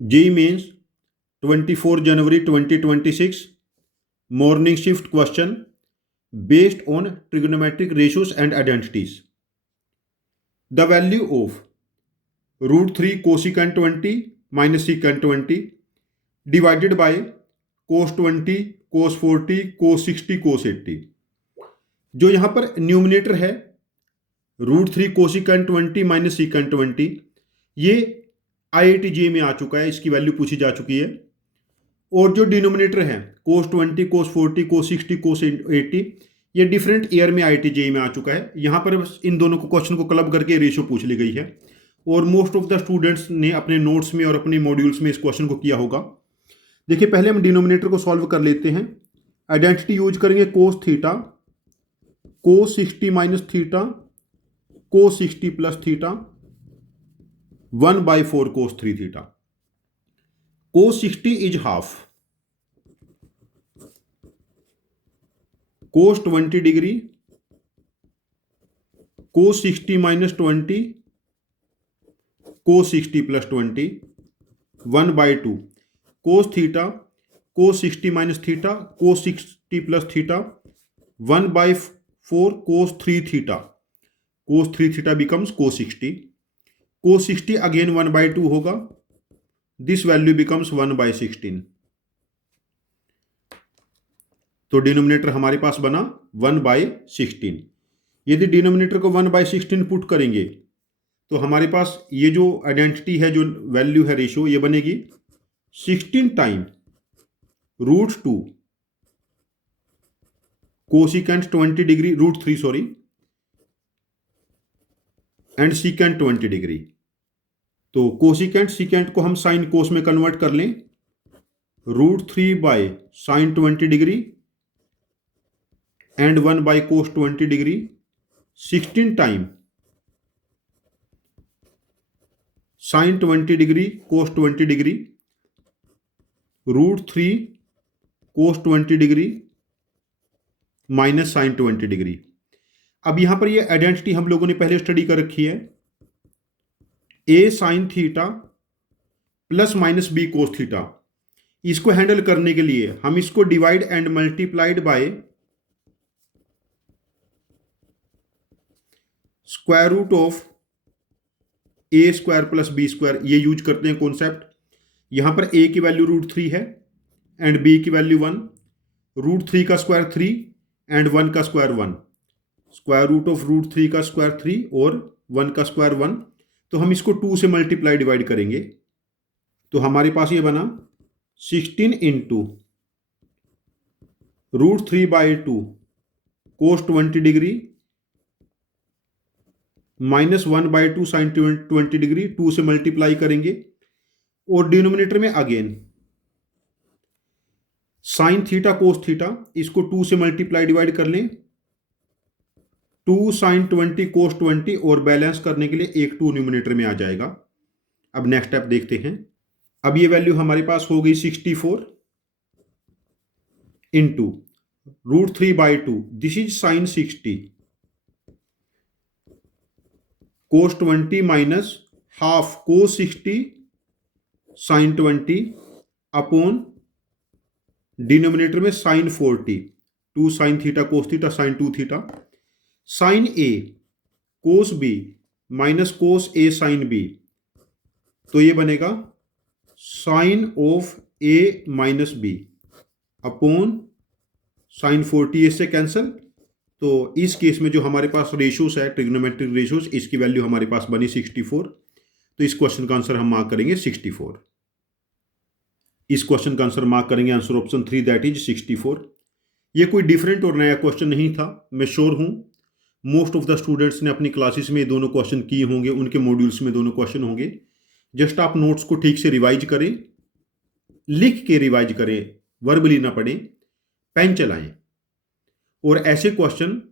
JEE mains 24 January 2026 morning shift question based on trigonometric ratios and identities. The value of √3 cosecant 20 minus secant 20 divided by cos 20 cos 40 cos 60 cos 80. जो यहाँ पर numerator है √3 cosecant 20 minus secant 20, ये IIT JEE में आ चुका है, इसकी value पूछी जा चुकी है। और जो डिनोमिनेटर है cos 20 cos 40 cos 60 cos 80, ये डिफरेंट ईयर में IIT JEE में आ चुका है। यहाँ पर बस इन दोनों को क्वेश्चन को क्लब करके रेशियो पूछ ली गई है और मोस्ट ऑफ द स्टूडेंट्स ने अपने नोट्स में और अपने मॉड्यूल्स में इस क्वेश्चन को किया होगा। देखिए पहले हम डिनोमिनेटर को सॉल्व कर लेते हैं। आइडेंटिटी यूज करेंगे cos theta cos 60 minus theta cos 60 plus theta 1/4 cos 3 theta. cos 60 is half cos 20 degree cos 60 minus 20 cos 60 plus 20 1/2 cos theta cos 60 minus theta cos 60 plus theta 1/4 cos 3 theta. cos 3 theta becomes cos 60. cos 60 again 1/2 होगा, this value becomes 1/16. तो denominator हमारे पास बना 1/16। यदि denominator को 1/16 put करेंगे तो हमारे पास ये जो आइडेंटिटी है, जो वैल्यू है रेशियो, ये बनेगी 16 time √2 cosecant 20 degree √3 sorry and secant 20 degree. तो कोसिकेंट सीकेंट को हम साइन कोस में कन्वर्ट कर लें, √3 sine 20 degree and 1 cos 20 degree 16 time sine 20 degree cos 20 degree √3 cos 20 degree minus sine 20 degree. अब यहां पर ये आइडेंटिटी हम लोगों ने पहले स्टडी कर रखी है, a sine theta plus minus b cos theta. इसको हैंडल करने के लिए हम इसको divide and multiplied by square root of a square plus b square, ये यूज करते हैं कॉन्सेप्ट। यहां पर a की वैल्यू √3 है एंड b की वैल्यू 1, √3 का स्क्वायर 3 एंड 1 का स्क्वायर 1, स्क्वायर रूट ऑफ √3 का स्क्वायर 3 और 1 का स्क्वायर 1। तो हम इसको 2 से मल्टीप्लाई डिवाइड करेंगे तो हमारे पास ये बना 16 इंटू √3/2 कोस 20 डिग्री माइनस 1/2 साइन 20 डिग्री, 2 से मल्टीप्लाई करेंगे और डिनोमिनेटर में again sine theta cos theta, इसको 2 से मल्टीप्लाई डिवाइड कर लें, 2 साइन 20 कोस 20 और बैलेंस करने के लिए एक 2 न्यूमिनेटर में आ जाएगा। अब नेक्स्ट स्टेप देखते हैं। अब ये वैल्यू हमारे पास हो गई 64 into √3/2, this is sine 60 cos 20 minus half cos 60 sine 20 upon denominator में sine 40, 2 sine theta cos theta sine 2 theta, sine a cos b minus cos a sine b, तो ये बनेगा sine of a minus b upon sine 40, इससे cancel. तो इस case में जो हमारे पास रेशियोज है, ट्रिग्नोमेट्रिक रेशियोज, इसकी वैल्यू हमारे पास बनी 64। तो इस क्वेश्चन का आंसर हम मार्क करेंगे 64। इस क्वेश्चन का आंसर मार्क करेंगे आंसर ऑप्शन 3, दैट इज 64। ये कोई डिफरेंट और नया क्वेश्चन नहीं था। मैं श्योर हूं मोस्ट ऑफ द स्टूडेंट्स ने अपनी क्लासेस में दोनों क्वेश्चन किए होंगे, उनके मॉड्यूल्स में दोनों क्वेश्चन होंगे। जस्ट आप नोट्स को ठीक से रिवाइज करें, लिख के रिवाइज करें, वर्बली ना पढ़ें, पेन चलाएं। और ऐसे क्वेश्चन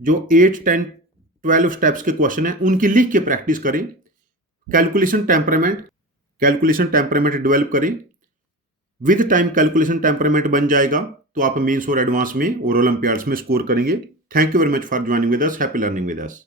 जो 8, 10, 12 स्टेप्स के क्वेश्चन हैं, उनकी लिख के प्रैक्टिस करें। कैलकुलेशन टेम्परामेंट डेवलप करें। विद टाइम कैलकुलेशन टेम्परामेंट बन जाएगा तो आप मेंस और एडवांस में और ओलंपियाड्स में स्कोर करेंगे। Thank you very much for joining with us. Happy learning with us.